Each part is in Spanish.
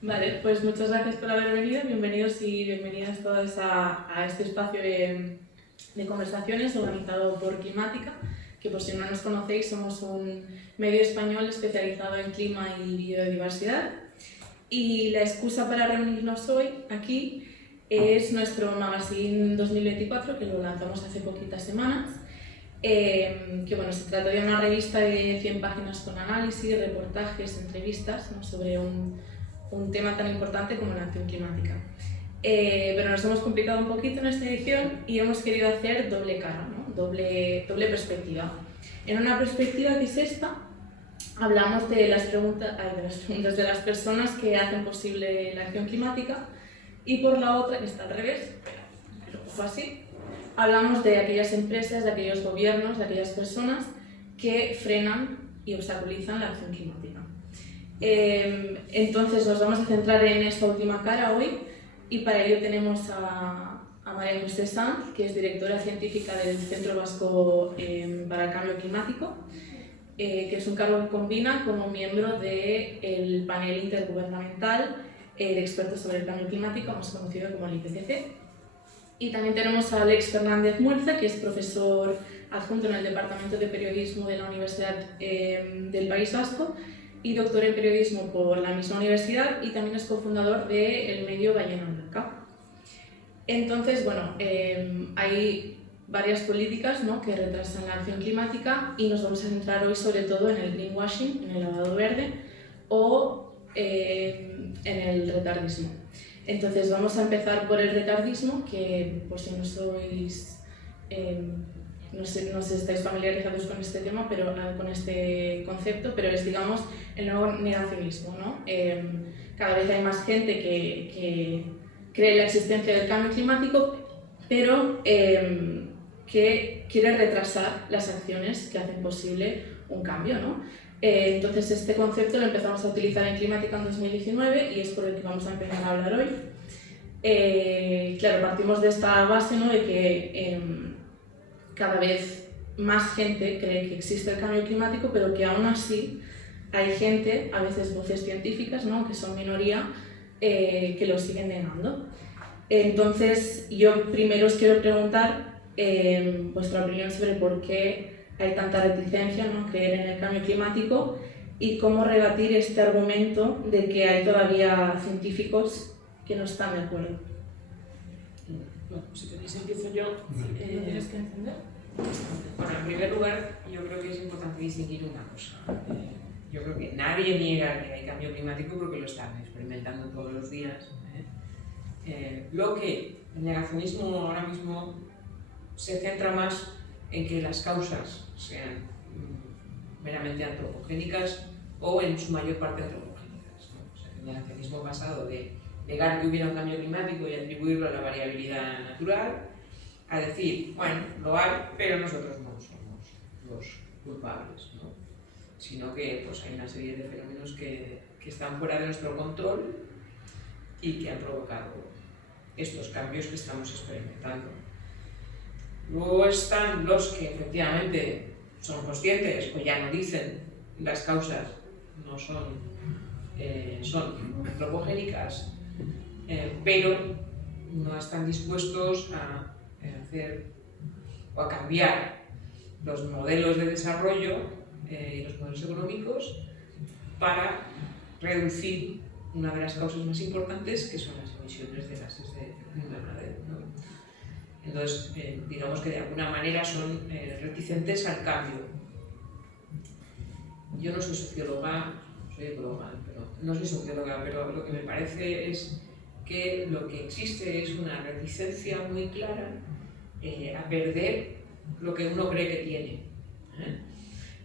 Vale, pues muchas gracias por haber venido. Bienvenidos y bienvenidas todas a este espacio de conversaciones organizado por Climática, que por si no nos conocéis somos un medio español especializado en clima y biodiversidad. Y la excusa para reunirnos hoy aquí es nuestro magazine 2024, que lo lanzamos hace poquitas semanas. Que bueno, se trata de una revista de 100 páginas con análisis, reportajes, entrevistas, ¿no?, sobre un tema tan importante como la acción climática. Pero nos hemos complicado un poquito en esta edición y hemos querido hacer doble cara, ¿no?, doble perspectiva. En una perspectiva que es esta, hablamos de las preguntas de las personas que hacen posible la acción climática, y por la otra, que está al revés, pero ojo así, hablamos de aquellas empresas, de aquellos gobiernos, de aquellas personas que frenan y obstaculizan la acción climática. Entonces nos vamos a centrar en esta última cara hoy, y para ello tenemos a María José Sanz, que es directora científica del Centro Vasco para el Cambio Climático, que es un cargo que combina como miembro del panel intergubernamental de expertos sobre el cambio climático, más conocido como el IPCC. Y también tenemos a Alex Fernández Muerza, que es profesor adjunto en el Departamento de Periodismo de la Universidad del País Vasco y doctor en periodismo por la misma universidad, y también es cofundador del medio Ballena Blanca. Entonces, bueno, hay varias políticas, ¿no?, que retrasan la acción climática, y nos vamos a centrar hoy sobre todo en el greenwashing, en el lavado verde, o en el retardismo. Entonces vamos a empezar por el retardismo, que por si no sois, no sé si estáis familiarizados con este tema, pero con este concepto, pero es, digamos, el nuevo negacionismo, ¿no? Cada vez hay más gente que cree en la existencia del cambio climático, pero que quiere retrasar las acciones que hacen posible un cambio, ¿no? Entonces este concepto lo empezamos a utilizar en Climática en 2019 y es por el que vamos a empezar a hablar hoy. Claro, partimos de esta base, ¿no?, de que cada vez más gente cree que existe el cambio climático, pero que aún así hay gente, a veces voces científicas, ¿no?, que son minoría, que lo siguen negando. Entonces yo primero os quiero preguntar vuestra opinión sobre por qué hay tanta reticencia, ¿no?, a creer en el cambio climático, y cómo rebatir este argumento de que hay todavía científicos que no están de acuerdo. Bueno, si queréis empiezo yo. ¿Lo tienes que encender? Bueno, en primer lugar, yo creo que es importante distinguir una cosa. Yo creo que nadie niega que hay cambio climático porque lo están experimentando todos los días. Lo que el negacionismo ahora mismo se centra más en que las causas sean meramente antropogénicas o en su mayor parte antropogénicas, ¿no? O sea, el negacionismo basado de negar que hubiera un cambio climático y atribuirlo a la variabilidad natural, a decir, bueno, lo hay, pero nosotros no somos los culpables, ¿no? Sino que pues, hay una serie de fenómenos que están fuera de nuestro control y que han provocado estos cambios que estamos experimentando. Luego están los que efectivamente son conscientes o ya no dicen las causas no son antropogénicas, pero no están dispuestos a hacer o a cambiar los modelos de desarrollo y los modelos económicos para reducir una de las causas más importantes, que son las emisiones de gases de efecto invernadero, ¿no? Entonces, digamos que de alguna manera son reticentes al cambio. Yo no soy socióloga, soy ecóloga, pero no soy socióloga, pero lo que me parece es que lo que existe es una reticencia muy clara a perder lo que uno cree que tiene.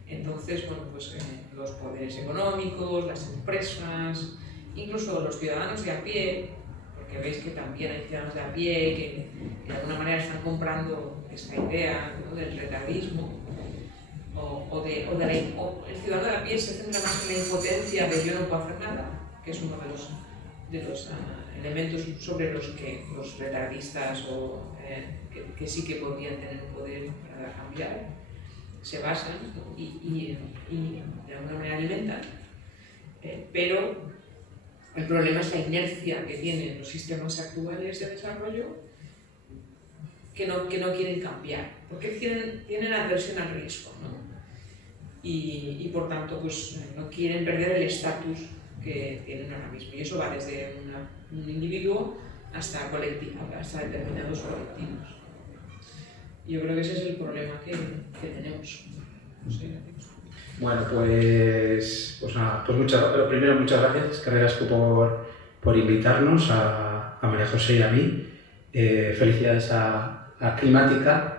Entonces, bueno, pues los poderes económicos, las empresas, incluso los ciudadanos de a pie, porque veis que también hay ciudadanos de a pie que de alguna manera están comprando esta idea, ¿no?, del retardismo, o el ciudadano de a pie se centra más en la impotencia de yo no puedo hacer nada, que es uno de los elementos sobre los que los retardistas que sí que podrían tener poder para cambiar se basan, ¿no?, y de alguna manera alimentan. Pero El problema es la inercia que tienen los sistemas actuales de desarrollo que no quieren cambiar, porque tienen aversión al riesgo, ¿no? Y por tanto pues, no quieren perder el estatus que tienen ahora mismo. Y eso va desde un individuo hasta determinados colectivos. Yo creo que ese es el problema que tenemos. No sé. Bueno, pues nada, lo primero, muchas gracias, Carrerasco, por invitarnos a María José y a mí. Felicidades a Climática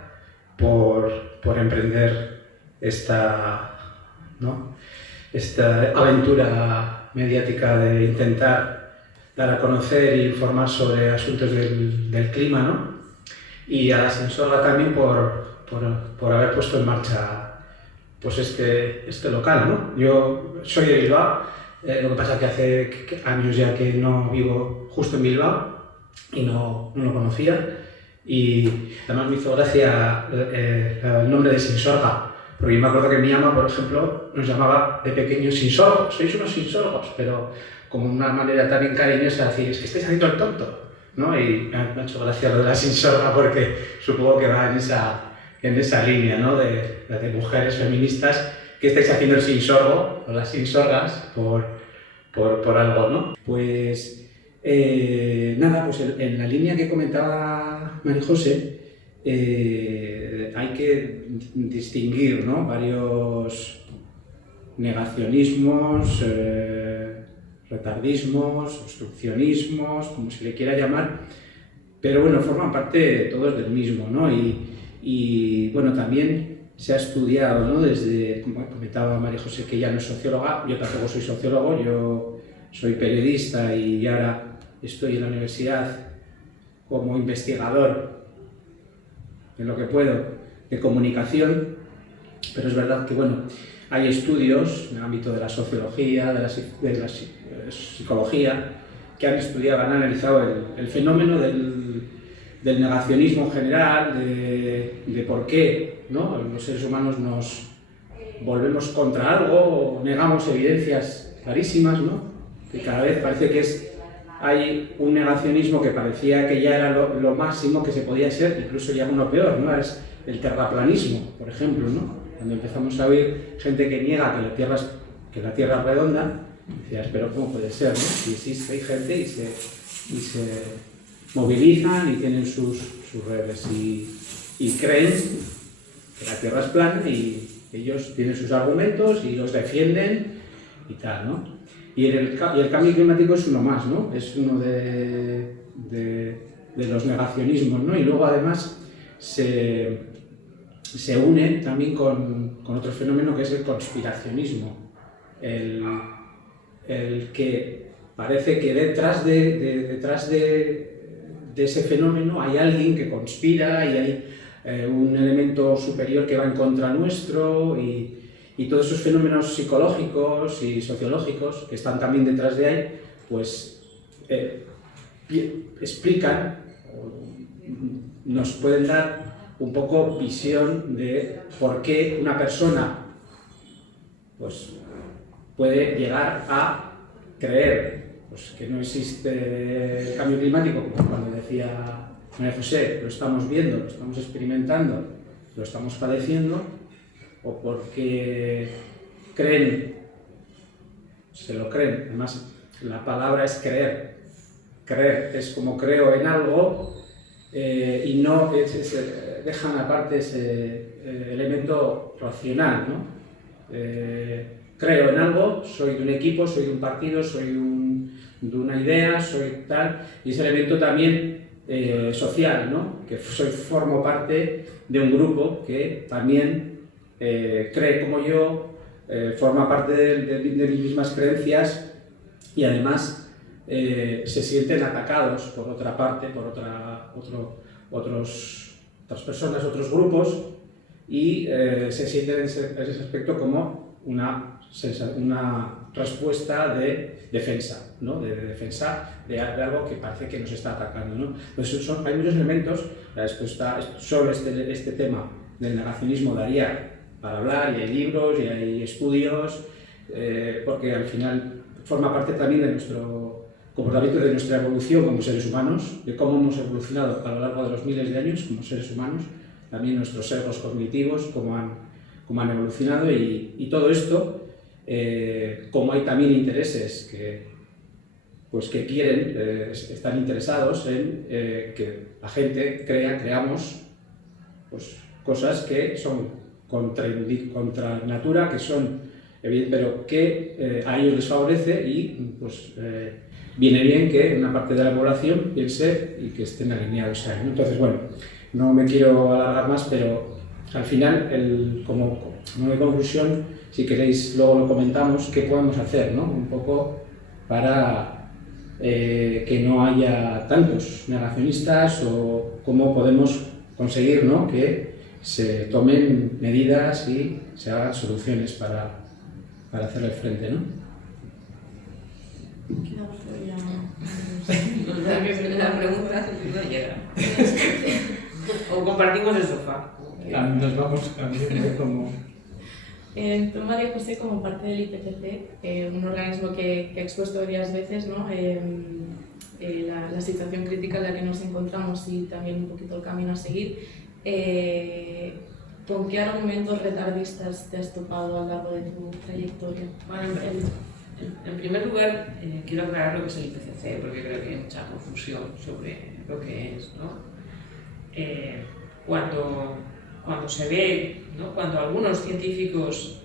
por emprender esta aventura mediática de intentar dar a conocer e informar sobre asuntos del clima, ¿no? Y a la Sinsorga también por haber puesto en marcha pues este local, ¿no? Yo soy de Bilbao, lo que pasa es que hace años ya que no vivo justo en Bilbao y no lo conocía, y además me hizo gracia el nombre de Sinsorga, porque yo me acuerdo que mi ama, por ejemplo, nos llamaba de pequeños sinsorgos, sois unos sinsorgos, pero como una manera también cariñosa de decir, es que estáis haciendo el tonto, ¿no? Y me ha hecho gracia lo de la Sinsorga porque supongo que va en esa línea, ¿no? de mujeres feministas que estáis haciendo el sinsorgo o las sinsorgas por algo, ¿no? Pues nada, pues en la línea que comentaba María José, hay que distinguir, ¿no? Varios negacionismos, retardismos, obstruccionismos, como se le quiera llamar, pero bueno, forman parte todos del mismo, ¿no? Y bueno, también se ha estudiado, ¿no? Desde, como comentaba María José, que ella no es socióloga, yo tampoco soy sociólogo, yo soy periodista y ahora estoy en la universidad como investigador en lo que puedo de comunicación, pero es verdad que bueno, hay estudios en el ámbito de la sociología, de la psicología, que han estudiado, han analizado el fenómeno del negacionismo en general, de por qué, ¿no? Los seres humanos nos volvemos contra algo o negamos evidencias clarísimas, ¿no? Que cada vez parece que hay un negacionismo que parecía que ya era lo máximo que se podía ser, incluso ya uno peor, ¿no? Es el terraplanismo, por ejemplo, ¿no? Cuando empezamos a oír gente que niega que la Tierra es redonda, decías, pero ¿cómo puede ser, no? Si existe, hay gente y se movilizan y tienen sus redes y creen que la Tierra es plana y ellos tienen sus argumentos y los defienden y tal, ¿no? Y el cambio climático es uno más, ¿no? Es uno de los negacionismos, ¿no? Y luego además se une también con otro fenómeno que es el conspiracionismo, el que parece que detrás de ese fenómeno hay alguien que conspira y hay un elemento superior que va en contra nuestro y todos esos fenómenos psicológicos y sociológicos que están también detrás de ahí, pues explican, nos pueden dar un poco visión de por qué una persona pues, puede llegar a creer pues, que no existe el cambio climático, como cuando decía María José, lo estamos viendo, lo estamos experimentando, lo estamos padeciendo, o porque creen, se lo creen, además la palabra es creer, creer es como creo en algo y no dejan aparte ese elemento racional, ¿no? Creo en algo, soy de un equipo, soy de un partido, soy de una idea, soy tal, y ese elemento también social, ¿no? Que formo parte de un grupo que también cree como yo, forma parte de mis mismas creencias y además se sienten atacados por otra parte, por otras personas, otros grupos y se sienten en ese aspecto como una respuesta de defensa, ¿no? de defensa de algo que parece que nos está atacando, ¿no? Pues hay muchos elementos, solo este tema del negacionismo daría para hablar, y hay libros, y hay estudios, porque al final forma parte también de nuestro comportamiento de nuestra evolución como seres humanos, de cómo hemos evolucionado a lo largo de los miles de años como seres humanos, también nuestros sesgos cognitivos, cómo han evolucionado y todo esto, como hay también intereses que quieren, están interesados en que la gente creamos pues, cosas que son contra natura, que son pero que a ellos les favorece y pues, viene bien que una parte de la población piense y que estén alineados a él. Entonces, bueno, no me quiero alargar más, pero al final, como de conclusión, si queréis luego lo comentamos, qué podemos hacer, ¿no? Un poco para que no haya tantos negacionistas o cómo podemos conseguir, ¿no?, que se tomen medidas y se hagan soluciones para hacerle frente, ¿no? La pregunta no llega. O compartimos el sofá. Nos vamos cambiando como... Tú, María José, como parte del IPCC, un organismo que ha expuesto varias veces, ¿no?, la situación crítica en la que nos encontramos y también un poquito el camino a seguir, ¿con qué argumentos retardistas te has topado a lo largo de tu trayectoria? Bueno, en primer lugar, quiero aclarar lo que es el IPCC, porque creo que hay mucha confusión sobre lo que es, ¿no? Cuando se ve, ¿no?, cuando algunos científicos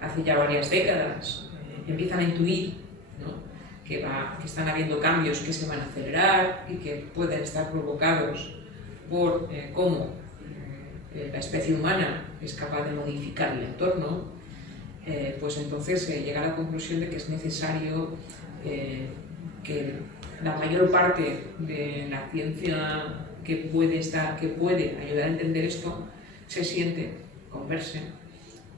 hace ya varias décadas empiezan a intuir, ¿no?, que están habiendo cambios que se van a acelerar y que pueden estar provocados por cómo la especie humana es capaz de modificar el entorno, pues entonces llega a la conclusión de que es necesario que la mayor parte de la ciencia que puede ayudar a entender esto se siente, converse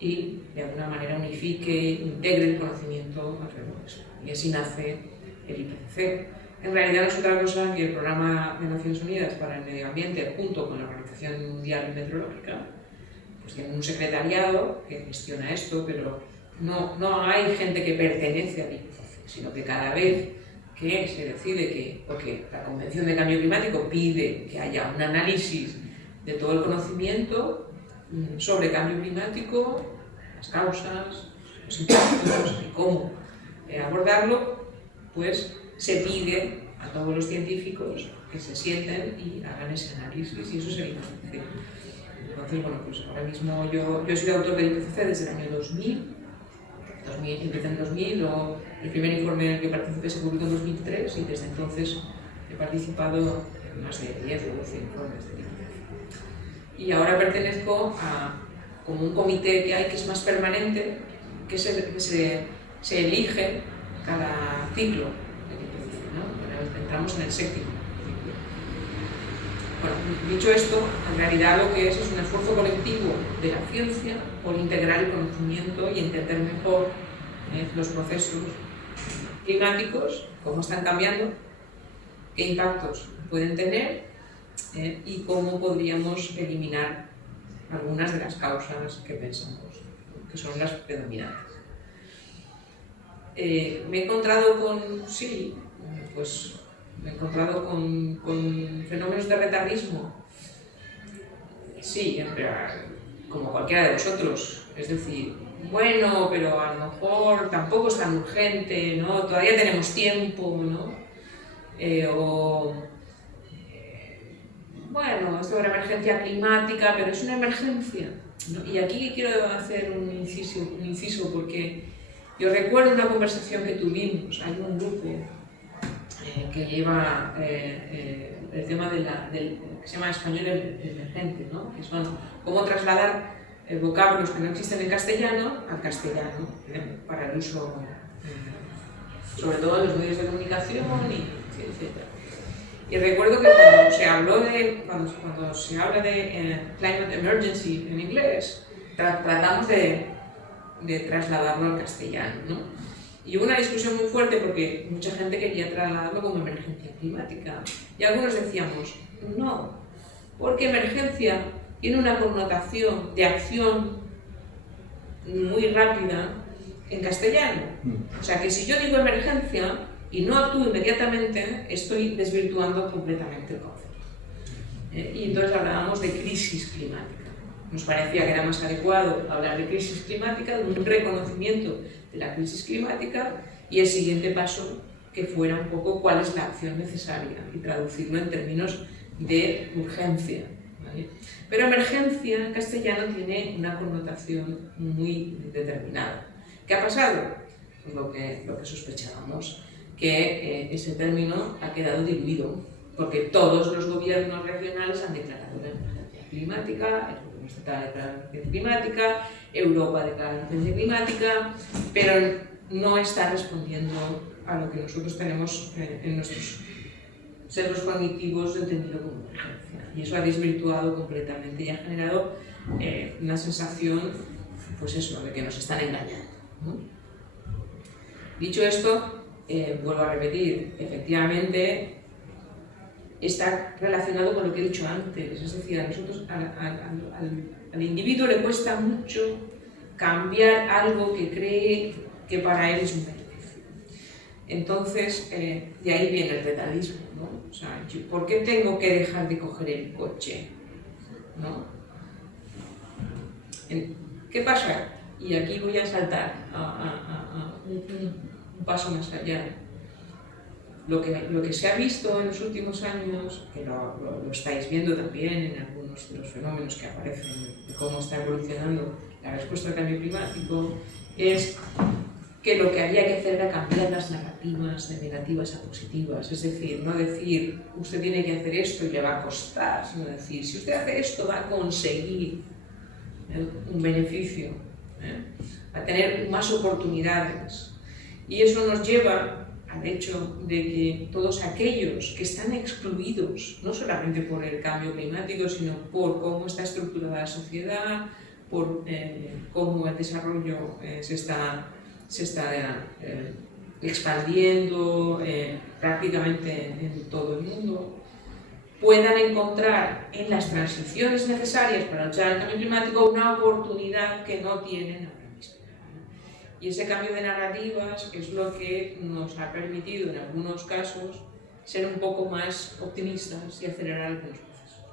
y de alguna manera unifique, integre el conocimiento alrededor de eso. Y así nace el IPCC. En realidad no es otra cosa que el Programa de Naciones Unidas para el Medio Ambiente, junto con la Organización Mundial Meteorológica, pues tienen un secretariado que gestiona esto, pero no hay gente que pertenece al IPCC, sino que cada vez que se decide porque la Convención de Cambio Climático pide que haya un análisis de todo el conocimiento sobre cambio climático, las causas, los impactos y cómo abordarlo, pues se pide a todos los científicos que se sienten y hagan ese análisis, y eso es el IPCC. Entonces, bueno, pues ahora mismo yo he sido autor del IPCC desde el año 2000, empecé en 2000, luego el primer informe en el que participé se publicó en 2003 y desde entonces he participado en más de 10 o 12 informes del IPCC. Y ahora pertenezco a como un comité que hay que es más permanente, que se elige cada ciclo del IPCC, ¿no? Entramos en el séptimo ciclo. Bueno, dicho esto, en realidad lo que es un esfuerzo colectivo de la ciencia por integrar el conocimiento y entender mejor los procesos climáticos, cómo están cambiando, qué impactos pueden tener y cómo podríamos eliminar algunas de las causas que pensamos que son las predominantes. Me he encontrado con fenómenos de retardismo. Sí, como cualquiera de vosotros. Es decir, bueno, pero a lo mejor tampoco es tan urgente, ¿no? Todavía tenemos tiempo, ¿no? Bueno, esto es una emergencia climática, pero es una emergencia, ¿no? Y aquí quiero hacer un inciso porque yo recuerdo una conversación que tuvimos. Hay un grupo que lleva el tema que se llama español emergente, ¿no? Que son cómo trasladar vocablos que no existen en castellano al castellano para el uso, sobre todo en los medios de comunicación etc. Y recuerdo que cuando se habla de climate emergency en inglés, tratamos de trasladarlo al castellano, ¿no? Y hubo una discusión muy fuerte porque mucha gente quería trasladarlo como emergencia climática. Y algunos decíamos, no, porque emergencia tiene una connotación de acción muy rápida en castellano. O sea que si yo digo emergencia y no actúo inmediatamente, estoy desvirtuando completamente el concepto. Y entonces hablábamos de crisis climática. Nos parecía que era más adecuado hablar de crisis climática, de un reconocimiento de la crisis climática, y el siguiente paso que fuera un poco cuál es la acción necesaria y traducirlo en términos de urgencia, ¿vale? Pero emergencia en castellano tiene una connotación muy determinada. ¿Qué ha pasado? Pues lo que sospechábamos, que ese término ha quedado diluido, porque todos los gobiernos regionales han declarado la emergencia climática, el gobierno estatal declara la emergencia climática, Europa declara la emergencia climática, pero no está respondiendo a lo que nosotros tenemos en nuestros sesgos cognitivos entendido como emergencia. Y eso ha desvirtuado completamente y ha generado una sensación, pues eso, de que nos están engañando, ¿no? Dicho esto, vuelvo a repetir, efectivamente está relacionado con lo que he dicho antes, es decir, a nosotros, al individuo le cuesta mucho cambiar algo que cree que para él es un beneficio. Entonces, de ahí viene el retardismo, ¿no? O sea, ¿por qué tengo que dejar de coger el coche? ¿No? ¿Qué pasa? Y aquí voy a saltar a un paso más allá. Lo que se ha visto en los últimos años, que lo estáis viendo también en algunos de los fenómenos que aparecen, de cómo está evolucionando la respuesta al cambio climático, es que lo que había que hacer era cambiar las narrativas de negativas a positivas. Es decir, no decir, usted tiene que hacer esto y le va a costar, sino decir, si usted hace esto va a conseguir un beneficio, va a tener más oportunidades. Y eso nos lleva al hecho de que todos aquellos que están excluidos, no solamente por el cambio climático, sino por cómo está estructurada la sociedad, por cómo el desarrollo se está expandiendo prácticamente en todo el mundo, puedan encontrar en las transiciones necesarias para luchar el cambio climático una oportunidad que no tienen ahora mismo. Y ese cambio de narrativas es lo que nos ha permitido en algunos casos ser un poco más optimistas y acelerar algunos procesos.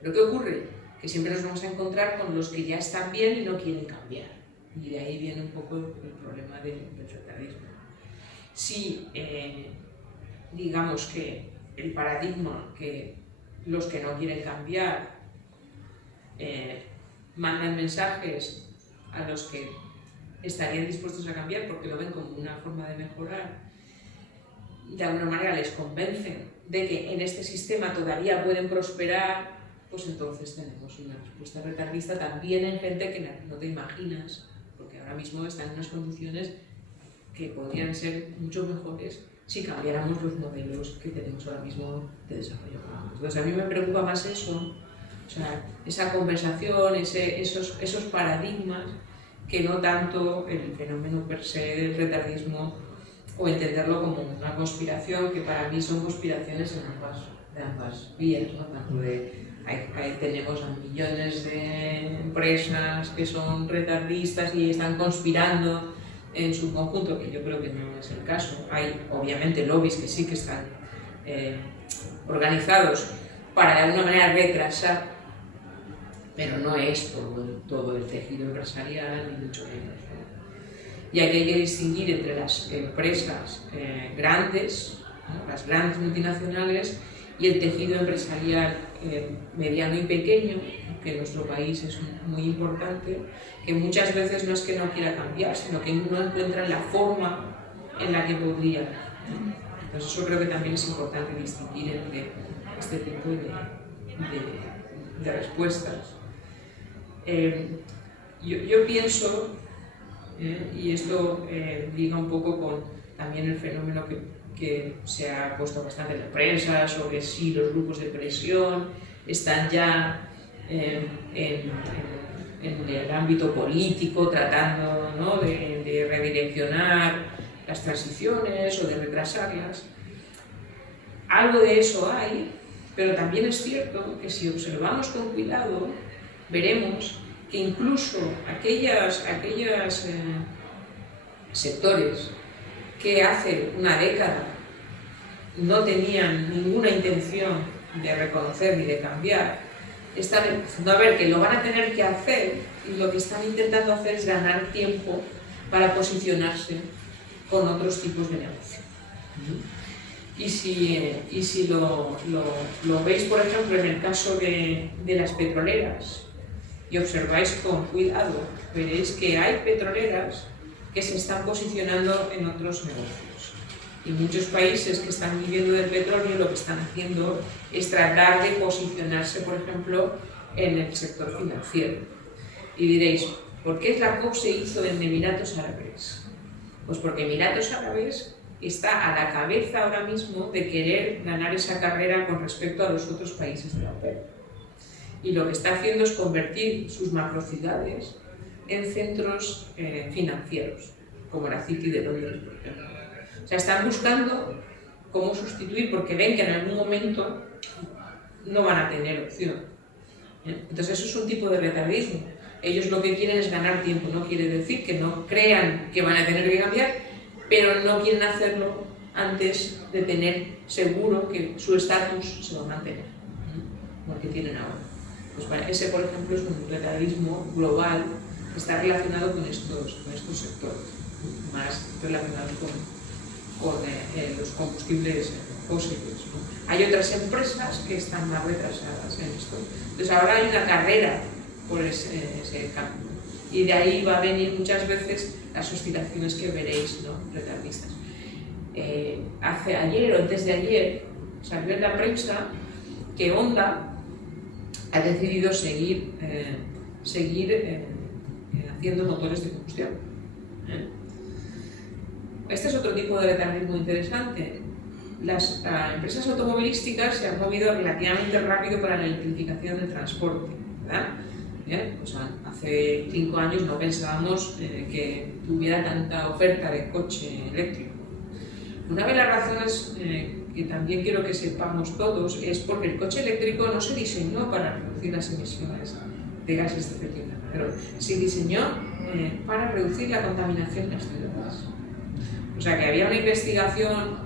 Pero ¿qué ocurre? Que siempre nos vamos a encontrar con los que ya están bien y no quieren cambiar. Y de ahí viene un poco el problema del retardismo. Si digamos que el paradigma que los que no quieren cambiar mandan mensajes a los que estarían dispuestos a cambiar porque lo ven como una forma de mejorar, de alguna manera les convencen de que en este sistema todavía pueden prosperar, pues entonces tenemos una respuesta retardista también en gente que no te imaginas, porque ahora mismo están en unas condiciones que podrían ser mucho mejores si cambiáramos los modelos que tenemos ahora mismo de desarrollo. Entonces a mí me preocupa más eso, o sea, esa conversación, esos paradigmas, que no tanto el fenómeno per se del retardismo o entenderlo como una conspiración, que para mí son conspiraciones de ambas vías, ¿no? Tanto ahí tenemos a millones de empresas que son retardistas y están conspirando en su conjunto, que yo creo que no es el caso. Hay obviamente lobbies que sí que están organizados para de alguna manera retrasar, pero no es todo el tejido empresarial, ni mucho menos, ¿no? Y aquí hay que distinguir entre las empresas grandes, ¿no? Las grandes multinacionales, y el tejido empresarial mediano y pequeño, que en nuestro país es muy importante, que muchas veces no es que no quiera cambiar, sino que no encuentra la forma en la que podría, ¿no? Entonces eso creo que también es importante distinguir entre este tipo de respuestas. Yo pienso, y esto liga un poco con también el fenómeno que se ha puesto bastante en la prensa sobre si los grupos de presión están ya en el ámbito político tratando, ¿no? de redireccionar las transiciones o de retrasarlas. Algo de eso hay, pero también es cierto que si observamos con cuidado veremos que incluso aquellos sectores que hace una década no tenían ninguna intención de reconocer ni de cambiar, están empezando a ver que lo van a tener que hacer y lo que están intentando hacer es ganar tiempo para posicionarse con otros tipos de negocio. Y si lo veis, por ejemplo, en el caso de las petroleras y observáis con cuidado, veréis que hay petroleras que se están posicionando en otros negocios. Y muchos países que están viviendo del petróleo lo que están haciendo es tratar de posicionarse, por ejemplo, en el sector financiero. Y diréis, ¿por qué la COP se hizo en Emiratos Árabes? Pues porque Emiratos Árabes está a la cabeza ahora mismo de querer ganar esa carrera con respecto a los otros países de la OPEP. Y lo que está haciendo es convertir sus macrociudades en centros financieros, como la City de Londres, por ejemplo. O sea, están buscando cómo sustituir, porque ven que en algún momento no van a tener opción. Entonces eso es un tipo de retardismo. Ellos lo que quieren es ganar tiempo, no quiere decir que no crean que van a tener que cambiar, pero no quieren hacerlo antes de tener seguro que su estatus se va a mantener, como el que tienen ahora. Pues bueno, ese, por ejemplo, es un retardismo global que está relacionado con estos sectores, más relacionados con los combustibles fósiles, ¿no? Hay otras empresas que están más retrasadas en esto. Entonces ahora hay una carrera por ese cambio. Y de ahí va a venir muchas veces las oscilaciones que veréis, ¿no?, retardistas. Ayer o antes de ayer salió en la prensa que Honda ha decidido seguir haciendo motores de combustión. Este es otro tipo de retardismo interesante. Las empresas automovilísticas se han movido relativamente rápido para la electrificación del transporte, ¿verdad? Bien, pues hace 5 años no pensábamos que hubiera tanta oferta de coche eléctrico. Una de las razones que también quiero que sepamos todos es porque el coche eléctrico no se diseñó para reducir las emisiones de gases de efecto invernadero, se diseñó para reducir la contaminación en las ciudades. O sea que había una investigación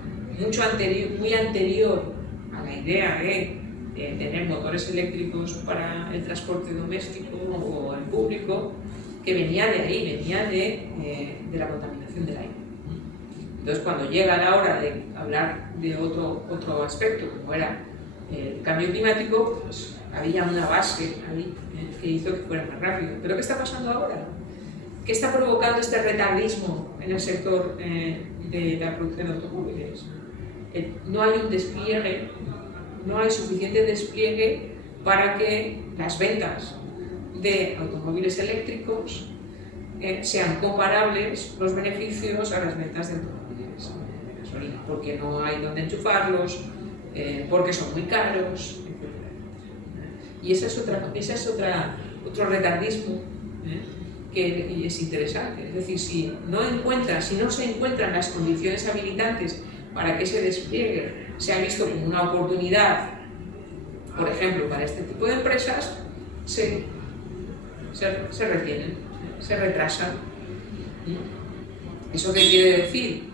muy anterior a la idea de tener motores eléctricos para el transporte doméstico o el público, que venía de ahí, venía de la contaminación del aire. Entonces, cuando llega la hora de hablar de otro aspecto, como era el cambio climático, pues había una base ahí que hizo que fuera más rápido. ¿Pero qué está pasando ahora? ¿Qué está provocando este retardismo en el sector de la producción de automóviles? No hay un despliegue, no hay suficiente despliegue para que las ventas de automóviles eléctricos sean comparables los beneficios a las ventas de automóviles de gasolina, porque no hay donde enchufarlos, porque son muy caros, etc. Y ese es otro retardismo que es interesante. Es decir, si no se encuentran las condiciones habilitantes para que ese despliegue sea visto como una oportunidad, por ejemplo, para este tipo de empresas, se retienen, se retrasan. ¿Eso qué quiere decir?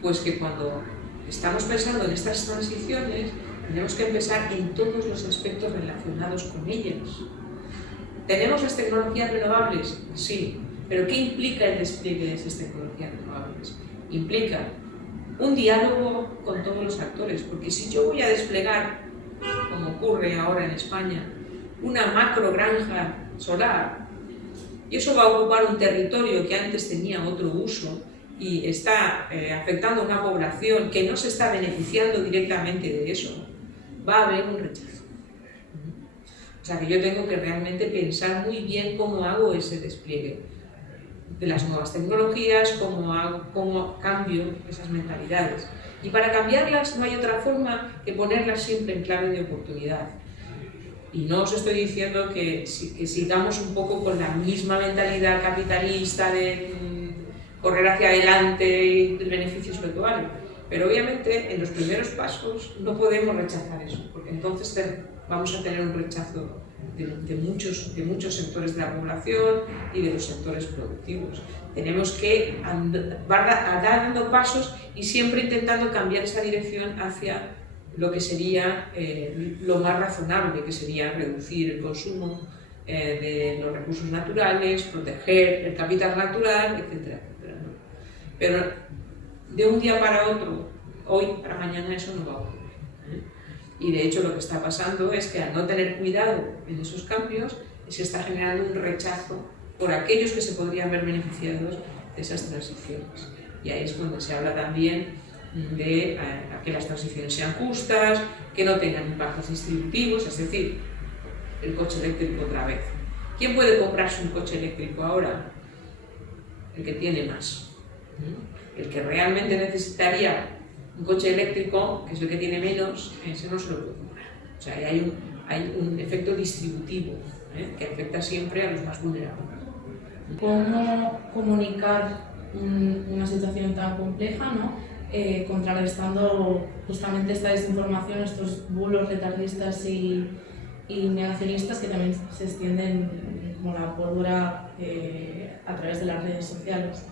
Pues que cuando estamos pensando en estas transiciones, tenemos que empezar en todos los aspectos relacionados con ellas. ¿Tenemos las tecnologías renovables? Sí, pero ¿qué implica el despliegue de esas tecnologías renovables? Implica un diálogo con todos los actores, porque si yo voy a desplegar, como ocurre ahora en España, una macro granja solar, y eso va a ocupar un territorio que antes tenía otro uso y está afectando a una población que no se está beneficiando directamente de eso, va a haber un rechazo. O sea que yo tengo que realmente pensar muy bien cómo hago ese despliegue de las nuevas tecnologías, cómo cambio esas mentalidades. Y para cambiarlas no hay otra forma que ponerlas siempre en clave de oportunidad. Y no os estoy diciendo que sigamos un poco con la misma mentalidad capitalista de correr hacia adelante y el beneficio sobre todo vale. Pero obviamente en los primeros pasos no podemos rechazar eso, porque entonces vamos a tener un rechazo de muchos sectores de la población y de los sectores productivos. Tenemos que dar dando pasos y siempre intentando cambiar esa dirección hacia lo que sería lo más razonable, que sería reducir el consumo de los recursos naturales, proteger el capital natural, etcétera, etcétera, ¿no? Pero de un día para otro, hoy para mañana, eso no va a ocurrir, ¿eh? Y de hecho lo que está pasando es que al no tener cuidado en esos cambios, se está generando un rechazo por aquellos que se podrían ver beneficiados de esas transiciones. Y ahí es cuando se habla también de que las transiciones sean justas, que no tengan impactos distributivos, es decir, el coche eléctrico otra vez. ¿Quién puede comprarse un coche eléctrico ahora? El que tiene más. El que realmente necesitaría un coche eléctrico, que es el que tiene menos, ese no se lo puede comprar. O sea, hay un efecto distributivo, que afecta siempre a los más vulnerables. ¿Cómo comunicar una situación tan compleja, ¿no? Contrarrestando justamente esta desinformación, estos bulos retardistas y negacionistas que también se extienden como la pólvora a través de las redes sociales?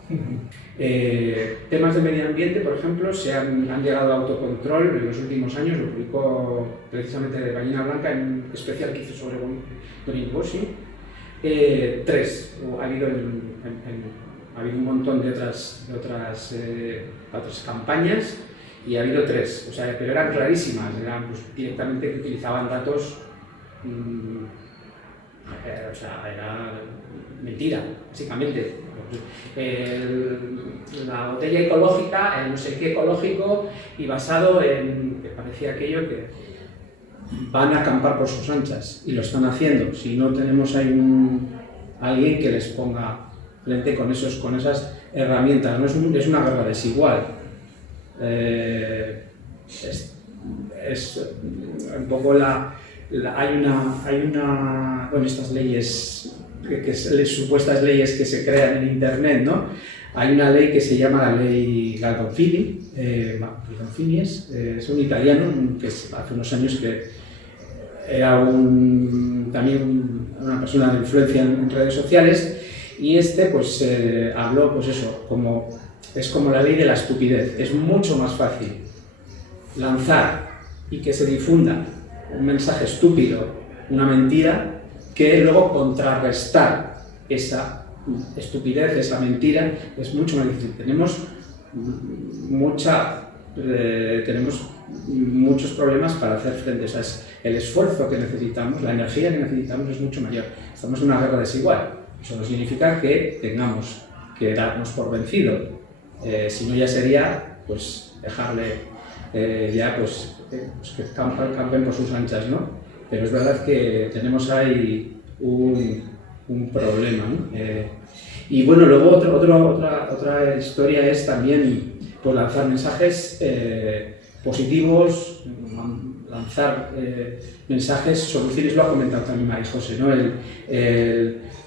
Temas de medio ambiente, por ejemplo, han llegado a autocontrol en los últimos años. Lo publicó precisamente de Gallina Blanca en un especial que hizo sobre greenwashing. Ha habido un montón de otras campañas y ha habido 3, o sea, pero eran clarísimas, eran pues, directamente que utilizaban datos, o sea, era mentira, básicamente. La botella ecológica, el no sé qué ecológico, y basado en, que parecía aquello que van a acampar por sus anchas, y lo están haciendo. Si no tenemos ahí alguien que les ponga frente con esas herramientas, no es una guerra desigual. Es un poco hay una bueno, estas leyes, supuestas leyes que se crean en Internet, ¿no? Hay una ley que se llama la ley Gandolfini, es un italiano que hace unos años que era también una persona de influencia en redes sociales, y pues habló, pues eso, es como la ley de la estupidez. Es mucho más fácil lanzar y que se difunda un mensaje estúpido, una mentira, que luego contrarrestar esa estupidez, esa mentira. Es mucho más difícil. Tenemos muchos problemas para hacer frente. O sea, el esfuerzo que necesitamos, la energía que necesitamos es mucho mayor. Estamos en una guerra desigual. Eso no significa que tengamos que darnos por vencido. Si no, ya sería pues dejarle que campen por sus anchas, ¿no? Pero es verdad que tenemos ahí un problema, ¿no? Y bueno, luego otra historia es también pues, lanzar mensajes positivos, lanzar mensajes, soluciones. Lo ha comentado también María José, ¿no?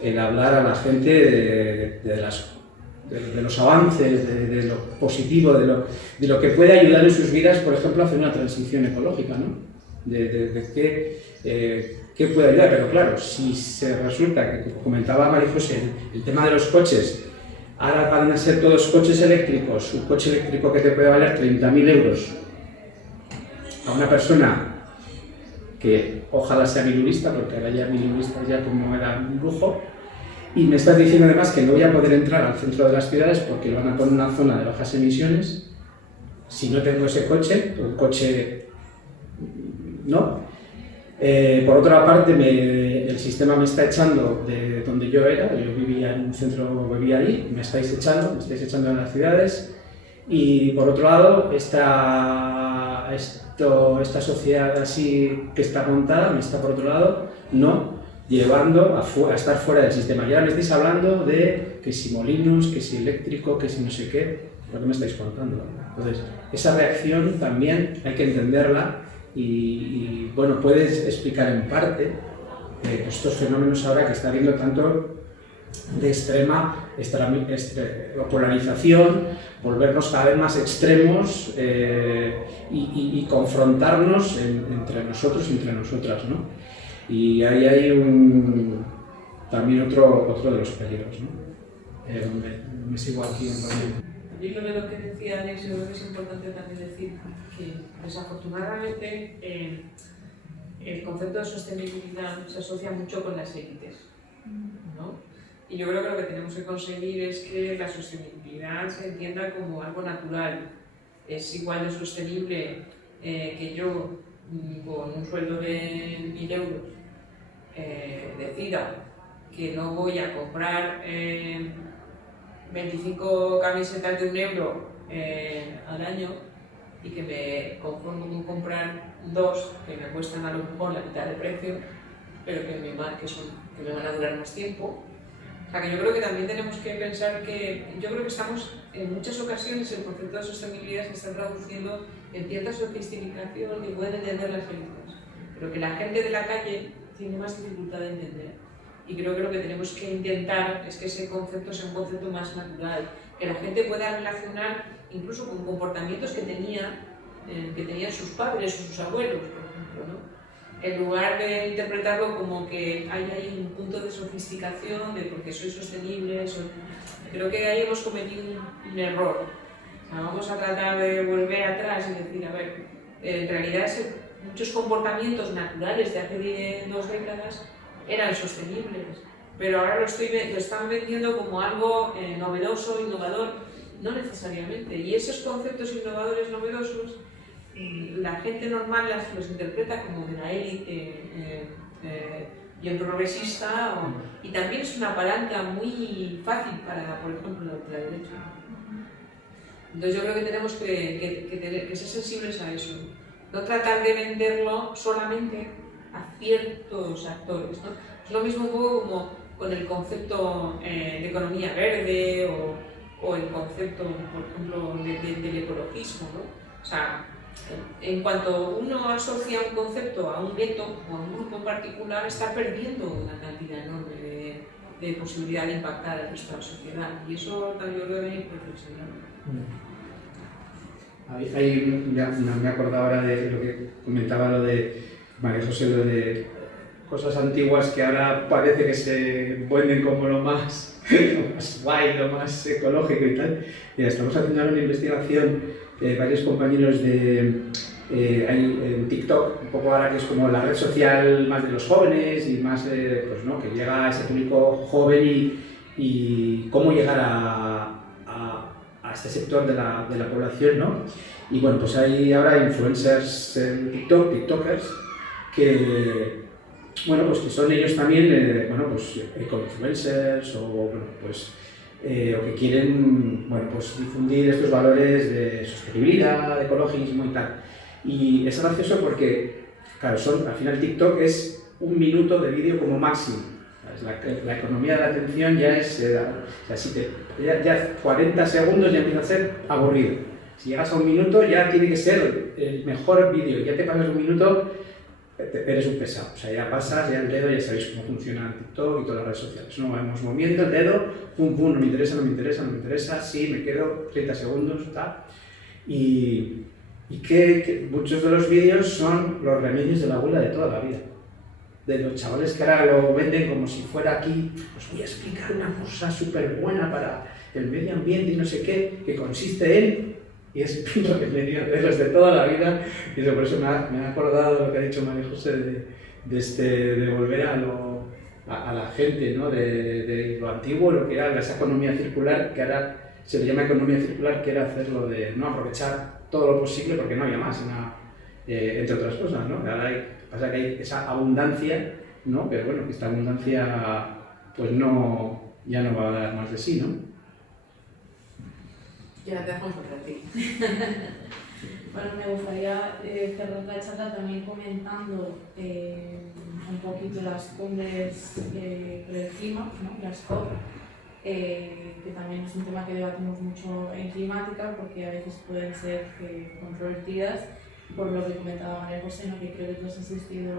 El hablar a la gente de los avances, de lo positivo, de lo que puede ayudar en sus vidas, por ejemplo, a hacer una transición ecológica, ¿no? De qué puede ayudar. Pero claro, si se resulta que, como comentaba María José, el tema de los coches, ahora van a ser todos coches eléctricos, un coche eléctrico que te puede valer 30.000 euros, a una persona que ojalá sea milurista, porque ahora ya milurista ya como era un lujo, y me estás diciendo además que no voy a poder entrar al centro de las ciudades porque van a poner una zona de bajas emisiones si no tengo ese coche, un coche no. Por otra parte, el sistema me está echando de donde yo era, yo vivía en un centro, vivía allí, me estáis echando de las ciudades, y por otro lado, esta sociedad así que está montada me está por otro lado no llevando a estar fuera del sistema. Y ahora me estáis hablando de que si molinos, que si eléctrico, que si no sé qué, ¿por qué me estáis contando? Entonces, esa reacción también hay que entenderla y bueno, puedes explicar en parte estos fenómenos ahora que está habiendo tanto de extrema polarización, volvernos cada vez más extremos y confrontarnos entre nosotros y entre nosotras, ¿no? Y ahí hay también otro de los peligros, ¿no? Me sigo aquí en realidad. Yo creo que lo que decía Alex, yo creo que es importante también decir que desafortunadamente el concepto de sostenibilidad se asocia mucho con las élites, ¿no? Y yo creo que lo que tenemos que conseguir es que la sostenibilidad se entienda como algo natural. Es igual de sostenible que yo, con un sueldo de 1.000 euros, decida que no voy a comprar 25 camisetas de 1 euro al año y que me conformo con comprar 2 que me cuestan a lo mejor la mitad de precio, pero que me van a durar más tiempo. O sea, que yo creo que también tenemos que pensar que, yo creo que estamos, en muchas ocasiones el concepto de sostenibilidad se está traduciendo en cierta sofisticación que pueden entender las élites, pero que la gente de la calle tiene más dificultad de entender. Y creo que lo que tenemos que intentar es que ese concepto sea un concepto más natural, que la gente pueda relacionar incluso con comportamientos que tenían sus padres o sus abuelos, por ejemplo, ¿no? En lugar de interpretarlo como que hay ahí un punto de sofisticación, de porque soy sostenible, creo que ahí hemos cometido un error. O sea, vamos a tratar de volver atrás y decir, a ver, en realidad muchos comportamientos naturales de hace 2 décadas eran sostenibles, pero ahora lo están vendiendo como algo novedoso, innovador, no necesariamente. Y esos conceptos innovadores, novedosos, la gente normal los interpreta como de la élite bien progresista, y también es una palanca muy fácil para, por ejemplo, la derecha. Entonces yo creo que tenemos que ser sensibles a eso, no tratar de venderlo solamente a ciertos actores, ¿no? Es lo mismo un poco como con el concepto de economía verde o el concepto, por ejemplo, del ecologismo, ¿no? O sea, en cuanto uno asocia un concepto a un gueto o a un grupo en particular, está perdiendo una cantidad enorme de posibilidad de impactar en nuestra sociedad, y eso también lo debe ir reflexionando. Me acordaba ahora de lo que comentaba lo de María José, lo de cosas antiguas que ahora parece que se venden como lo más guay, lo más ecológico y tal. Estamos haciendo ahora una investigación, varios compañeros en TikTok, un poco ahora que es como la red social más de los jóvenes y más pues, ¿no? Que llega a ese público joven y cómo llegar a este sector de la población, ¿no? Y bueno, pues hay ahora influencers en TikTok, tiktokers, que, bueno, pues que son ellos también, bueno, pues eco-influencers o que quieren, bueno, pues difundir estos valores de sostenibilidad, de ecologismo y tal. Y es gracioso porque, claro, al final TikTok es 1 minuto de vídeo como máximo. La economía de la atención ya es, o sea, ya 40 segundos ya empieza a ser aburrido. Si llegas a 1 minuto ya tiene que ser el mejor vídeo, ya te pasas 1 minuto, eres un pesado. O sea, ya pasas, ya el dedo, ya sabéis cómo funciona TikTok y todas las redes sociales. No vamos moviendo el dedo, pum, pum, no me interesa, sí, me quedo 30 segundos, tal. Y que muchos de los vídeos son los remedios de la abuela de toda la vida. De los chavales que ahora lo venden como si fuera aquí, os voy a explicar una cosa súper buena para el medio ambiente y no sé qué, que consiste en, y es de los de toda la vida, y eso, por eso me ha acordado lo que ha dicho María José de volver a la gente, ¿no? de lo antiguo, lo que era esa economía circular, que ahora se le llama economía circular, que era hacerlo de no aprovechar todo lo posible porque no había más, entre otras cosas, ¿no? Ahora pasa que hay esa abundancia, ¿no? Pero bueno, que esta abundancia pues ya no va a dar más de sí, ¿no? Ya te dejamos para ti. Bueno, me gustaría cerrar la charla también comentando un poquito las cumbres por el clima, ¿no? Las COP, que también es un tema que debatimos mucho en climática porque a veces pueden ser controvertidas, por lo que comentaba María José, ¿no? Que creo que tú has asistido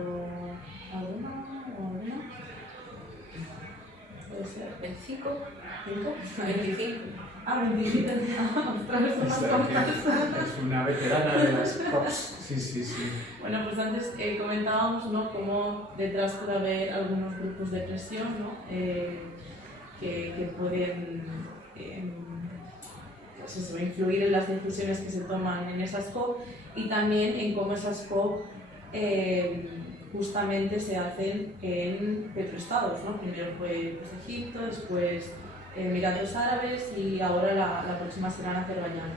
a alguna o alguna. puede ser? 25. 25. Ah, 25. Ostras, son más cortas. Es una veterana de las COPs. Sí, sí, sí. Bueno, pues antes comentábamos, ¿no?, cómo detrás puede haber algunos grupos de presión, ¿no?, que pueden pues eso, influir en las decisiones que se toman en esas COP y también en cómo esas COP justamente se hacen en petroestados, ¿no? Primero fue pues, Egipto, después Emiratos Árabes y ahora la próxima será en Azerbaiyán.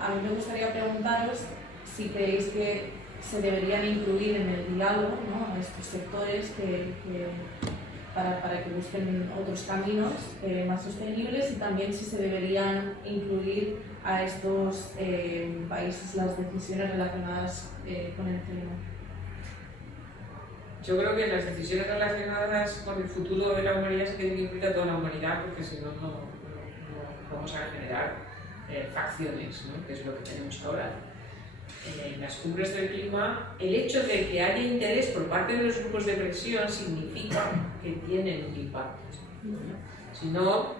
A mí me gustaría preguntaros si creéis que se deberían incluir en el diálogo, ¿no?, a estos sectores para que busquen otros caminos más sostenibles y también si se deberían incluir a estos países las decisiones relacionadas con el clima. Yo creo que las decisiones relacionadas con el futuro de la humanidad se tienen que incluir a toda la humanidad porque si no, no vamos a generar facciones, ¿no?, que es lo que tenemos ahora. En las cumbres del clima, el hecho de que haya interés por parte de los grupos de presión significa que tienen un impacto. Si no,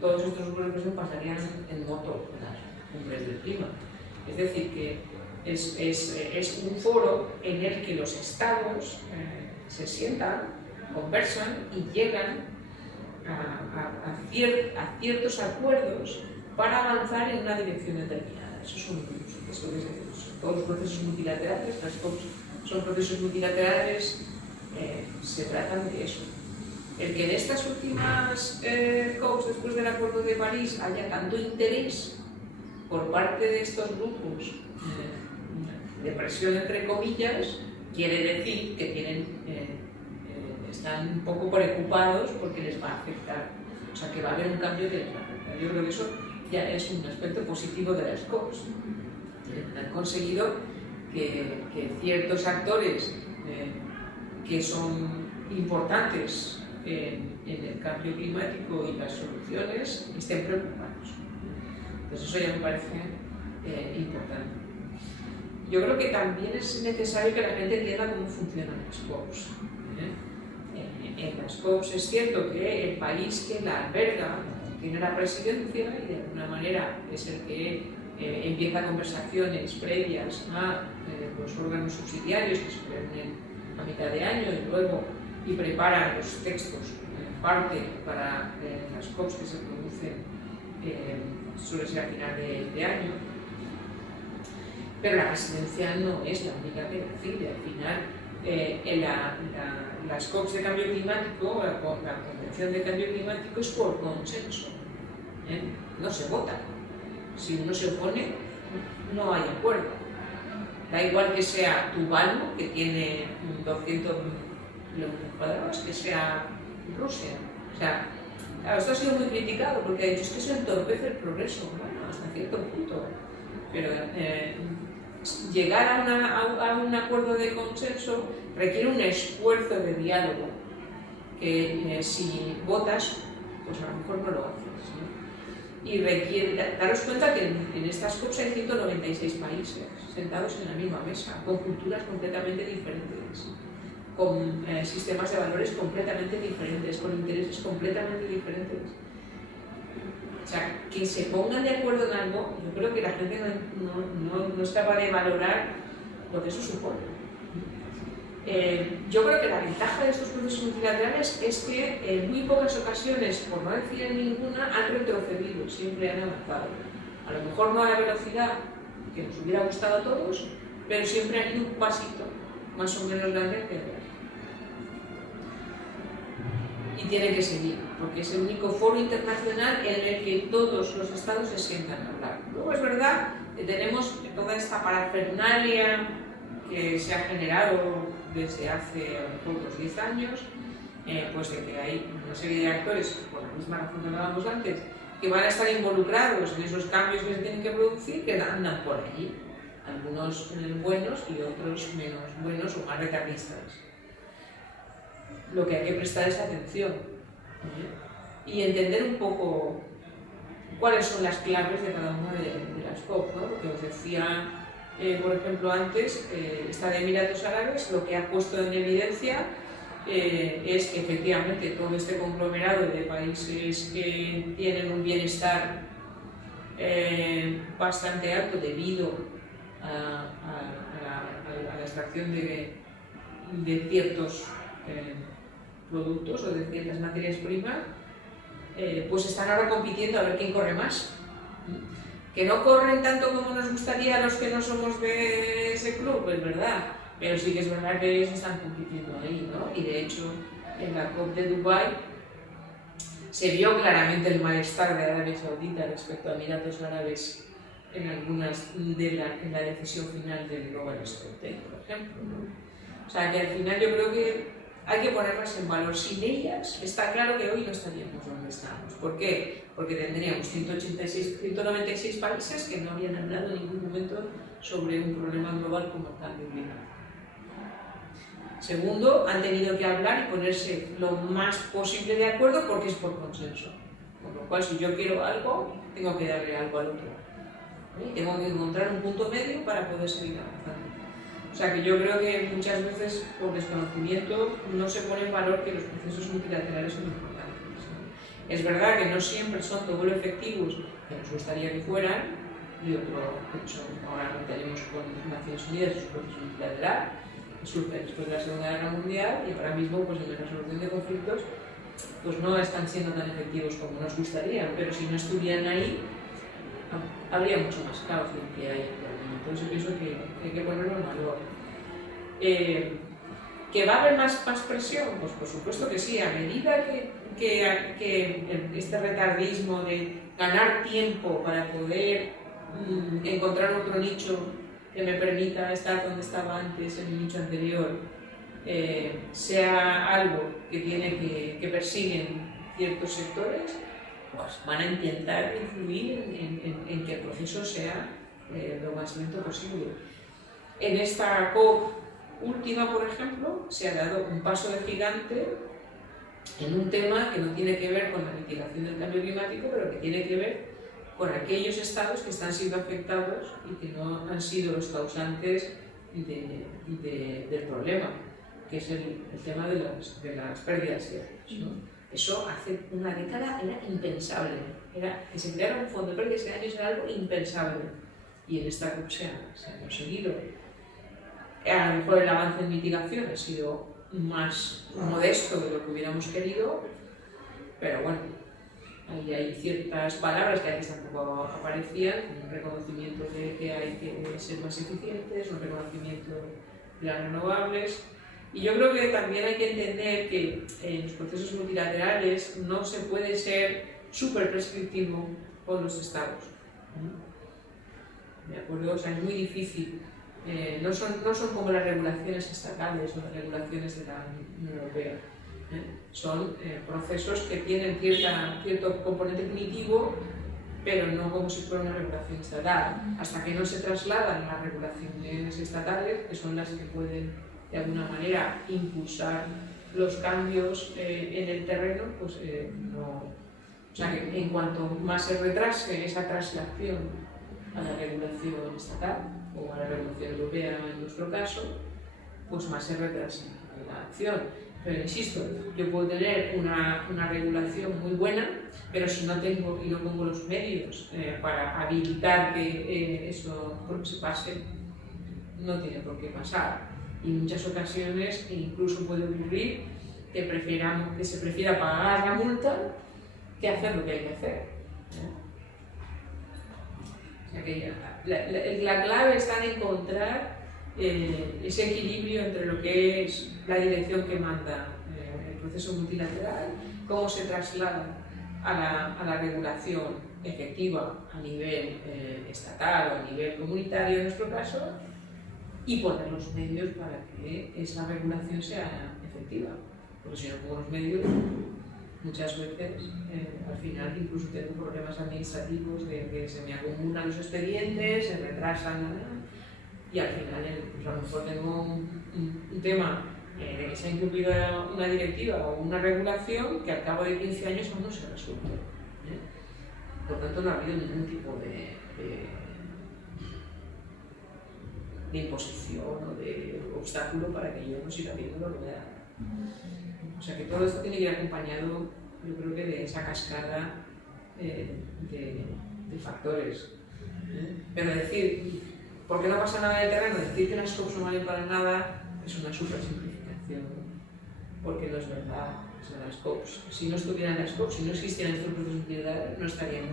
todos estos grupos de presión pasarían en moto en las cumbres del clima. Es decir, que es un foro en el que los estados se sientan, conversan y llegan a ciertos acuerdos para avanzar en una dirección determinada. Eso es todos los procesos multilaterales, las COP son procesos multilaterales, se tratan de eso. El que en estas últimas COP, después del Acuerdo de París, haya tanto interés por parte de estos grupos de presión entre comillas, quiere decir que están un poco preocupados porque les va a afectar, o sea que va a haber un cambio que les va a afectar. Yo creo que eso ya es un aspecto positivo de las COPs. Han conseguido que ciertos actores que son importantes en el cambio climático y las soluciones estén preocupados. Entonces eso ya me parece importante. Yo creo que también es necesario que la gente entienda cómo funcionan las COPs. En las COPs es cierto que el país que la alberga tiene la presidencia y de alguna manera es el que empieza conversaciones previas a los órganos subsidiarios que se reúnen a mitad de año y preparan los textos parte para las COPs que se producen suele ser a final de año, pero la presidencia no es la única que decide. Al final las COPs de cambio climático, la Convención de Cambio Climático es por consenso, no se vota. Si uno se opone, no hay acuerdo. Da igual que sea Tuvalu, que tiene 200 kilómetros cuadrados, que sea Rusia. O sea, claro, esto ha sido muy criticado porque ha dicho que eso entorpece el progreso. Bueno, hasta cierto punto. Pero llegar a un acuerdo de consenso requiere un esfuerzo de diálogo que si votas, pues a lo mejor no lo haces, ¿no? Y requiere, daros cuenta que en estas COPs hay 196 países sentados en la misma mesa, con culturas completamente diferentes, con sistemas de valores completamente diferentes, con intereses completamente diferentes. O sea, que se pongan de acuerdo en algo, yo creo que la gente no es capaz de valorar lo que eso supone. Yo creo que la ventaja de estos procesos multilaterales es que en muy pocas ocasiones, por no decir en ninguna, han retrocedido, siempre han avanzado. A lo mejor no a la velocidad que nos hubiera gustado a todos, pero siempre han ido un pasito más o menos grande hacia atrás. Y tiene que seguir, porque es el único foro internacional en el que todos los estados se sientan a hablar. Luego es verdad que tenemos toda esta parafernalia que se ha generado desde hace unos 10 años, pues de que hay una serie de actores, por la misma razón que hablábamos antes, que van a estar involucrados en esos cambios que se tienen que producir, que andan por allí, algunos buenos y otros menos buenos o más retardistas. Lo que hay que prestar es atención y entender un poco cuáles son las claves de cada una de las COP, ¿no? Lo que os decía, por ejemplo, antes, esta de Emiratos Árabes, lo que ha puesto en evidencia es que efectivamente todo este conglomerado de países que tienen un bienestar bastante alto debido a la extracción de ciertos productos o de ciertas materias primas, pues están ahora compitiendo a ver quién corre más. Que no corren tanto como nos gustaría a los que no somos de ese club, es verdad, pero sí que es verdad que ellos están compitiendo ahí, ¿no? Y de hecho, en la COP de Dubái se vio claramente el malestar de Arabia Saudita respecto a Emiratos Árabes en la decisión final del Global Strategy, por ejemplo, ¿no? O sea, que al final yo creo que hay que ponerlas en valor. Sin ellas, está claro que hoy no estaríamos donde estamos. ¿Por qué? Porque tendríamos 196 países que no habían hablado en ningún momento sobre un problema global como el cambio climático. Segundo, han tenido que hablar y ponerse lo más posible de acuerdo porque es por consenso. Con lo cual, si yo quiero algo, tengo que darle algo al otro. Y tengo que encontrar un punto medio para poder seguir avanzando. O sea que yo creo que muchas veces por desconocimiento no se pone en valor que los procesos multilaterales son importantes, ¿no? Es verdad que no siempre son todo lo efectivos que nos gustaría que fueran, y otro, de hecho, ahora lo tenemos con Naciones Unidas, su proceso multilateral, que surge después de la Segunda Guerra Mundial, y ahora mismo pues, en la resolución de conflictos pues no están siendo tan efectivos como nos gustaría, pero si no estuvieran ahí, habría mucho más caos del que hay actualmente. Entonces yo pienso que hay que ponerlo en valor. ¿Que va a haber más presión? Pues por supuesto que sí. A medida que este retardismo de ganar tiempo para poder encontrar otro nicho que me permita estar donde estaba antes, en el nicho anterior, sea algo que persiguen ciertos sectores, pues van a intentar influir en que el proceso sea lo más lento posible. En esta COP última, por ejemplo, se ha dado un paso de gigante en un tema que no tiene que ver con la mitigación del cambio climático, pero que tiene que ver con aquellos estados que están siendo afectados y que no han sido los causantes del problema, que es el tema de las pérdidas hídricas, ¿no? Eso hace una década era impensable, que se creara un fondo de pérdidas de años era algo impensable, y en esta COP se ha conseguido. A lo mejor el avance en mitigación ha sido más modesto de lo que hubiéramos querido, pero bueno, ahí hay ciertas palabras que antes tampoco aparecían, un reconocimiento de que hay que ser más eficientes, un reconocimiento de las renovables. Y yo creo que también hay que entender que en los procesos multilaterales no se puede ser súper prescriptivo con los estados, ¿no? ¿De acuerdo? O sea, es muy difícil. No son como las regulaciones estatales o las regulaciones de la Unión Europea. Son procesos que tienen cierto componente punitivo, pero no como si fuera una regulación estatal. Hasta que no se trasladan las regulaciones estatales, que son las que pueden de alguna manera impulsar los cambios en el terreno, pues no. O sea que en cuanto más se retrase esa traslación a la regulación estatal o a la regulación europea en nuestro caso, pues más se retrasa la acción. Pero insisto, yo puedo tener una regulación muy buena, pero si no tengo y no pongo los medios para habilitar que eso se pase, no tiene por qué pasar. Y en muchas ocasiones incluso puede ocurrir que se prefiera pagar la multa que hacer lo que hay que hacer, ¿no? O sea que la clave está en encontrar ese equilibrio entre lo que es la dirección que manda el proceso multilateral, cómo se traslada a la regulación efectiva a nivel estatal o a nivel comunitario en nuestro caso, y poner los medios para que esa regulación sea efectiva. Porque si no pongo los medios, muchas veces al final incluso tengo problemas administrativos de que se me acumulan los expedientes, se retrasan, y al final pues a lo mejor tengo un tema de que se ha incumplido una directiva o una regulación que al cabo de 15 años aún no se resuelve. Por tanto, no ha habido ningún tipo de imposición o de obstáculo para que yo no siga viendo lo que O sea que todo esto tiene que ir acompañado, yo creo que de esa cascada de factores. Pero decir, ¿por qué no pasa nada en el terreno? Decir que las COPs no valen para nada es una super simplificación, porque no es verdad. O sea, las COPs, si no estuvieran las COPs, si no existieran estos procesos utilitarios, no estaríamos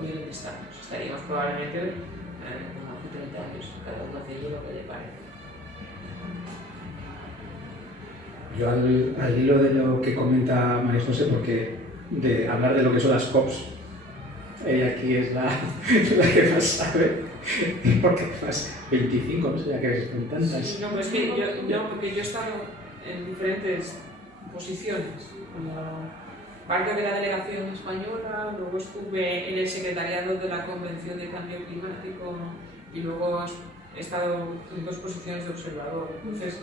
hoy donde estamos. Estaríamos probablemente como hace 30 años, cada uno haciendo lo que le parece. Yo al hilo de lo que comenta María José, porque de hablar de lo que son las COPs, ella aquí es la que más sabe, porque además 25, no sé ya que son tantas. Sí, no, pues que porque yo he estado en diferentes posiciones, como parte de la delegación española, luego estuve en el secretariado de la Convención de Cambio Climático y luego he estado en 2 posiciones de observador. Entonces,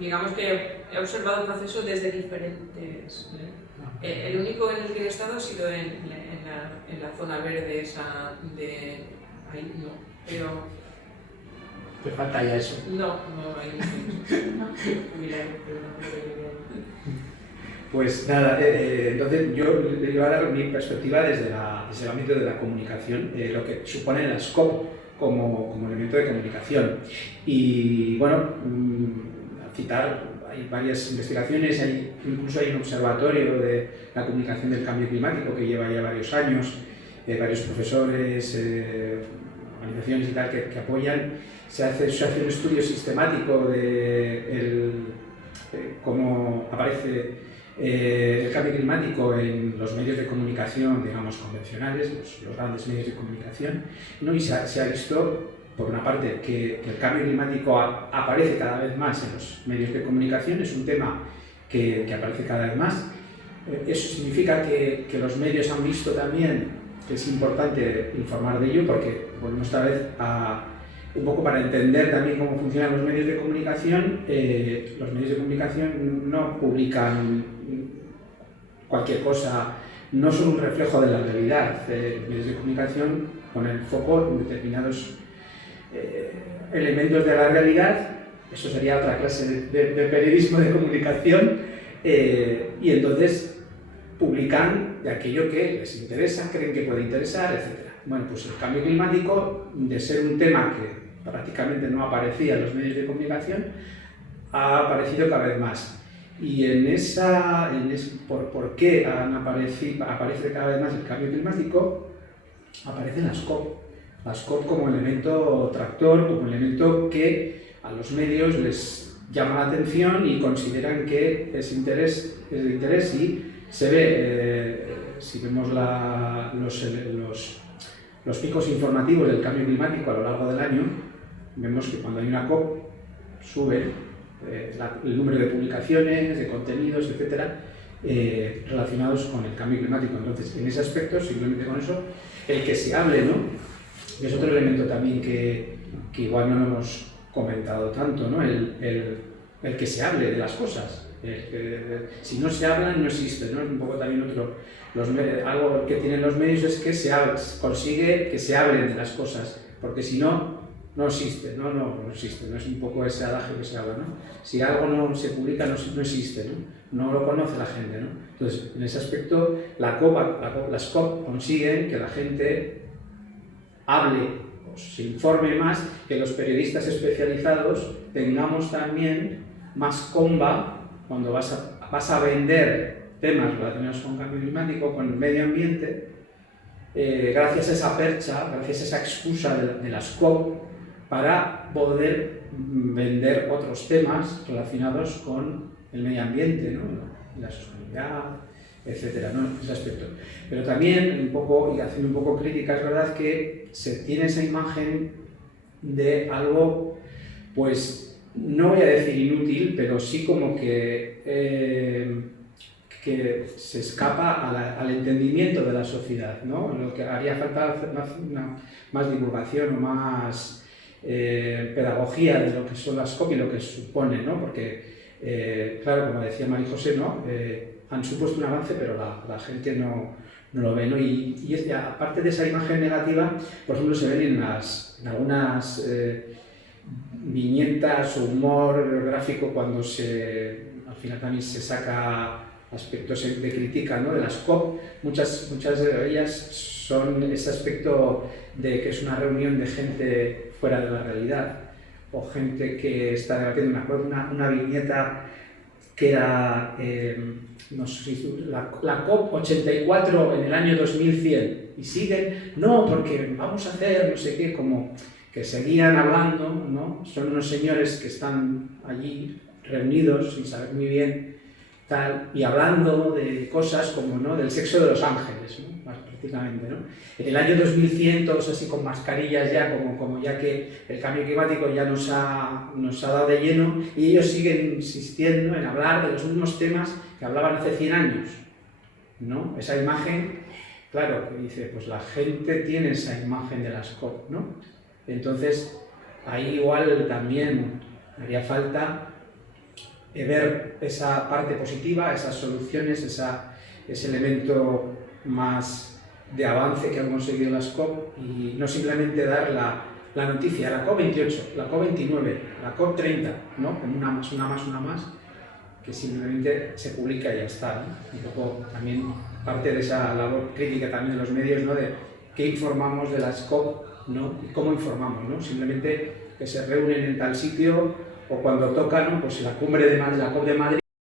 digamos que he observado el proceso desde diferentes... el único en el que he estado ha sido en la zona verde esa de... ahí no, pero... Te falta ya eso. No, ahí no. Pues nada, entonces yo le iba a dar mi perspectiva desde el ámbito de la comunicación, lo que supone las COP como elemento de comunicación. Y bueno, al citar, hay varias investigaciones, incluso hay un observatorio de la comunicación del cambio climático que lleva ya varios años, varios profesores, organizaciones y tal que apoyan. Se hace un estudio sistemático de cómo aparece el cambio climático en los medios de comunicación, digamos, convencionales, los grandes medios de comunicación, ¿no? Y se ha visto, por una parte, que el cambio climático aparece cada vez más en los medios de comunicación, es un tema que aparece cada vez más. Eso significa que los medios han visto también que es importante informar de ello, porque volvemos esta vez un poco para entender también cómo funcionan los medios de comunicación. Los medios de comunicación no publican cualquier cosa, no son un reflejo de la realidad. Los medios de comunicación ponen el foco en determinados elementos de la realidad. Eso sería otra clase de periodismo de comunicación, y entonces publican de aquello que les interesa, creen que puede interesar, etc. Bueno, pues el cambio climático, de ser un tema que prácticamente no aparecía en los medios de comunicación, ha aparecido cada vez más. Y ¿por qué aparece cada vez más el cambio climático? Aparecen las COP. Las COP como elemento tractor, como elemento que a los medios les llama la atención y consideran que es de interés, y se ve, si vemos los picos informativos del cambio climático a lo largo del año, vemos que cuando hay una COP sube el número de publicaciones, de contenidos, etcétera, relacionados con el cambio climático. Entonces, en ese aspecto, simplemente con eso, el que se hable, ¿no? Es otro elemento también que igual no lo hemos comentado tanto, ¿no? El que se hable de las cosas. Si no se hablan, no existe, ¿no? Un poco también algo que tienen los medios es que se consigue que se hablen de las cosas, porque si no, no existe, no existe, no es un poco ese adagio que se habla, ¿no? Si algo no se publica, no existe, no lo conoce la gente, ¿no? Entonces, en ese aspecto, las COP consiguen que la gente hable, o se informe más, que los periodistas especializados tengamos también más comba cuando vas a vender temas relacionados con cambio climático, con el medio ambiente, gracias a esa percha, gracias a esa excusa de las COP, para poder vender otros temas relacionados con el medio ambiente, ¿no? La sostenibilidad, etcétera, ¿no? Ese aspecto. Pero también, un poco, y haciendo un poco crítica, es verdad que se tiene esa imagen de algo, pues, no voy a decir inútil, pero sí como que se escapa al entendimiento de la sociedad, ¿no? Lo que haría falta más divulgación o más pedagogía de lo que son las COP y lo que suponen, ¿no? Porque, claro, como decía María José, ¿no? Han supuesto un avance, pero la gente no lo ve, ¿no? Y aparte de esa imagen negativa, por ejemplo, se ven en algunas viñetas o humor gráfico cuando al final también se saca aspectos de crítica, ¿no?, de las COP. Muchas de ellas son ese aspecto de que es una reunión de gente fuera de la realidad o gente que está debatiendo. Me acuerdo una viñeta que era, no sé si la COP 84 en el año 2100 y siguen, no, porque vamos a hacer no sé qué, como que seguían hablando, ¿no? Son unos señores que están allí reunidos sin saber muy bien tal, y hablando de cosas como, ¿no?, del sexo de los ángeles, ¿no?, más prácticamente, ¿no? En el año 2100 todos así con mascarillas ya, como ya que el cambio climático ya nos ha dado de lleno, y ellos siguen insistiendo en hablar de los mismos temas que hablaban hace 100 años, ¿no? Esa imagen, claro, que dice, pues la gente tiene esa imagen de las COP, ¿no? Entonces, ahí igual también haría falta ver esa parte positiva, esas soluciones, ese elemento más de avance que han conseguido las COP, y no simplemente dar la noticia, la COP28, la COP29, la COP30, ¿no?, como una más, que simplemente se publica y ya está, ¿no? Un poco también parte de esa labor crítica también de los medios, ¿no?, de qué informamos de las COP, ¿no?, y cómo informamos, ¿no? Simplemente que se reúnen en tal sitio, o cuando toca, ¿no?, pues la cumbre de Madrid, la COP de Madrid,